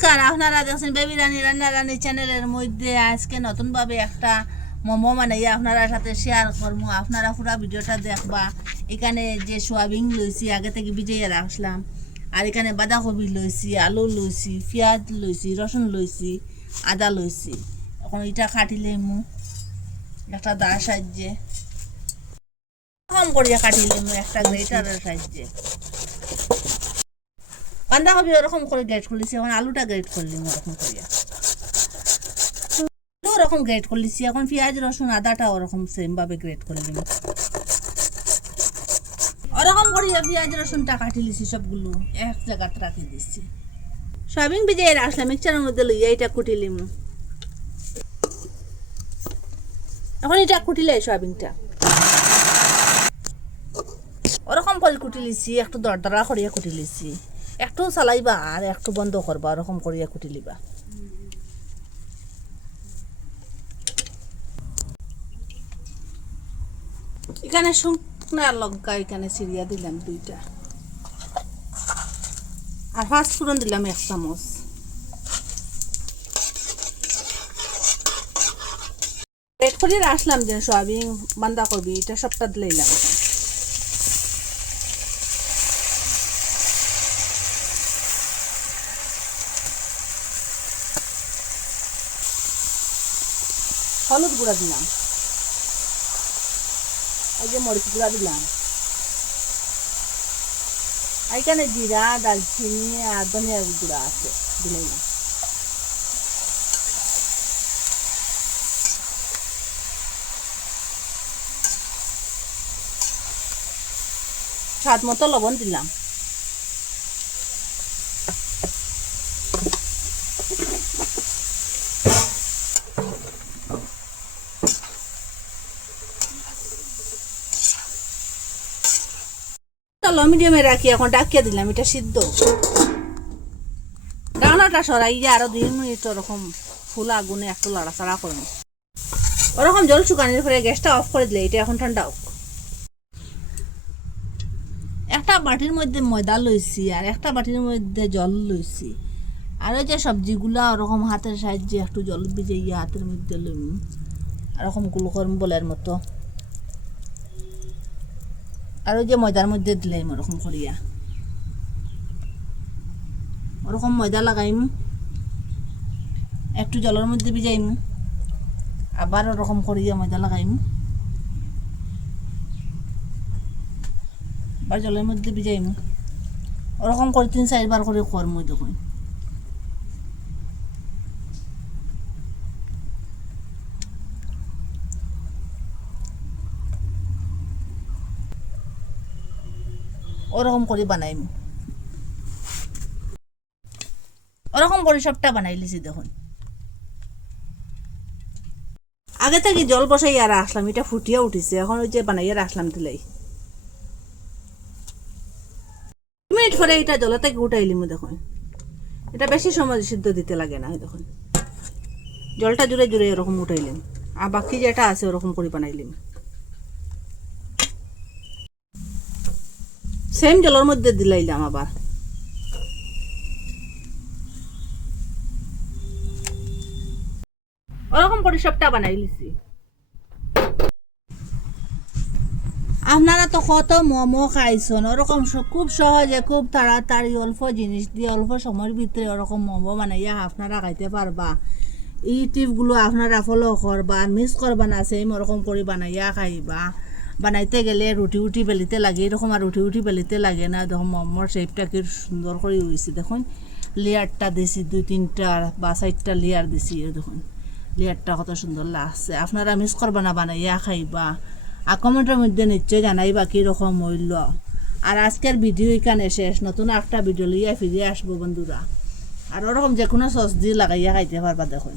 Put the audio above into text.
নমস্কার, আপনারা দেখছেন বেবি রানী রান্না রানী চ্যানেলের মধ্যে আজকে নতুনভাবে একটা মোমো বানাইয়া আপনারা সাথে শেয়ার করবো। আপনারা পুরো ভিডিওটা দেখবা। এখানে যে সোয়াবিন লইছি আগে থেকে ভিজিয়ে রাখলাম, আর এখানে বাঁধাকপি লইছি, আলু লইছি, পেঁয়াজ লইছি, রসুন লইছি, আদা লইছি। এখন এটা কাটিলে মু একটা দাঁড় সাহায্যে কম করিয়া কাটিলে মু একটা গ্রেটারের সাহায্যে। বাঁধাকপি ওরকম করে গ্রেট করলিছি, এখন আলুটা গ্রেট করলিম ওরকম করিয়া, ওরকম গ্রেট করলিছি। এখন পেঁয়াজ রসুন আদাটা ওরকম সেম ভাবে গ্রেট করলিম। ওরকম করিয়া পেঁয়াজ রসুনটা কাটি লিছি, সবগুলো এক জায়গাতে রাখি দিচ্ছি। সয়াবিন ভিজিয়ে রাখলাম, মিক্সচারের মধ্যে লইয়া এটা কুটিলিম। এখন এটা কুটিলে সয়াবিনটা ওরকম করে কুটি লিছি, একটু দরদরা করিয়া কুটি লিছি। একটু চালাইবা আর একটু বন্ধ করবা, ওরকম করিয়া কুটি লিবা। এখানে শুকনা লঙ্কা এখানে চিরিয়া দিলাম 2টা, আর ফার্স্ট ফোড়ন দিলাম 1 চামচ। পেট করে আসলাম যে সয়াবিন বাঁধাকপি এটা সবটা দিলাম। হলুদ গুঁড়া দিলাম, এই যে মরিচ গুঁড়া দিলাম, এখানে জিরা দালচিনি আর ধনিয়া গুঁড়া আছে দিলাম। স্বাদ মতো লবণ দিলাম। মিডিয়ামে রাখি, এখন ডাকিয়ে দিলাম এটা সিদ্ধ। ডানাটা সরাইয়া আরো 2 মিনিট ওরকম ফুল আগুনে একটু লাড়াচাড়া করবো। ওরকম জল শুকানোর পরে গ্যাসটা অফ করে দিলে এটা এখন ঠান্ডা হোক। একটা বাটির মধ্যে ময়দা লইছি আর একটা বাটির মধ্যে জল লইছি, আর ওই যে সবজিগুলা ওরকম হাতের সাহায্যে একটু জল ভিজাইয়া হাতের মধ্যে লইম, এরকম গুলো করম বলের মতো। আর ওই যে ময়দার মধ্যে দিলাম ওরকম করিয়া, ওরকম ময়দা লাগাইম, একটু জলের মধ্যে ভিজাইম, আবার ওরকম করিয়া ময়দা লাগাইম, আবার জলের মধ্যে ভিজাইম। ওরকম করে 3-4 বার করে করম। দেখুন ওরকম করে বানাইম, ওরকম করে সবটা বানাই লিছি। দেখুন আগে থেকে জল বসাইয়া রাখলাম, এটা ফুটিয়া উঠিছে, এখন ওই যে বানাইয়া রাখলাম দিলাই। 2 মিনিট পরে এটা জলে থেকে উঠাইলিম। দেখুন এটা বেশি সময় সিদ্ধ দিতে লাগে না। দেখুন জলটা জুড়ে জুড়ে এরকম উঠাইলিম, আর বাকি যেটা আছে ওরকম করে বানাইলিম। সেম জলের মধ্যে দিলাইলাম আবার। ওরকম করে সবটা বানাই লিছি। আপনারা তো কত মোমো খাইছেন, ওরকম খুব সহজে খুব তাড়াতাড়ি অল্প জিনিস দিয়ে অল্প সময়ের ভিতরে ওরকম মোমো বানাইয়া আপনারা খাইতে পারবা। এই টিপগুলো আপনারা ফলো করবা, আর মিস করবা না। সেম ওরকম করে বানাইয়া খাইবা। বানাইতে গেলে রুটি উটি বেলিতে লাগে, এরকম আর রুটি উটি বেলিতে লাগে না। দেখুন মোমোর শেপটা কি সুন্দর করে হয়েছে। দেখুন লেয়ারটা দিছি 2-3টা বা 4টা লেয়ার দিছি। দেখুন লেয়ারটা কত সুন্দর লাগছে। আপনারা মিস করবা না, বানাইয়া খাইবা। আর কমেন্টের মধ্যে নিশ্চয় জানাইবা কীরকম হইল। আর আজকের ভিডিও এখানে শেষ, নতুন একটা ভিডিও লইয়া ফিরে আসবো বন্ধুরা। আর ওরকম যে কোনো সস দিয়ে লাগাইয়া খাইতে পারবা। দেখুন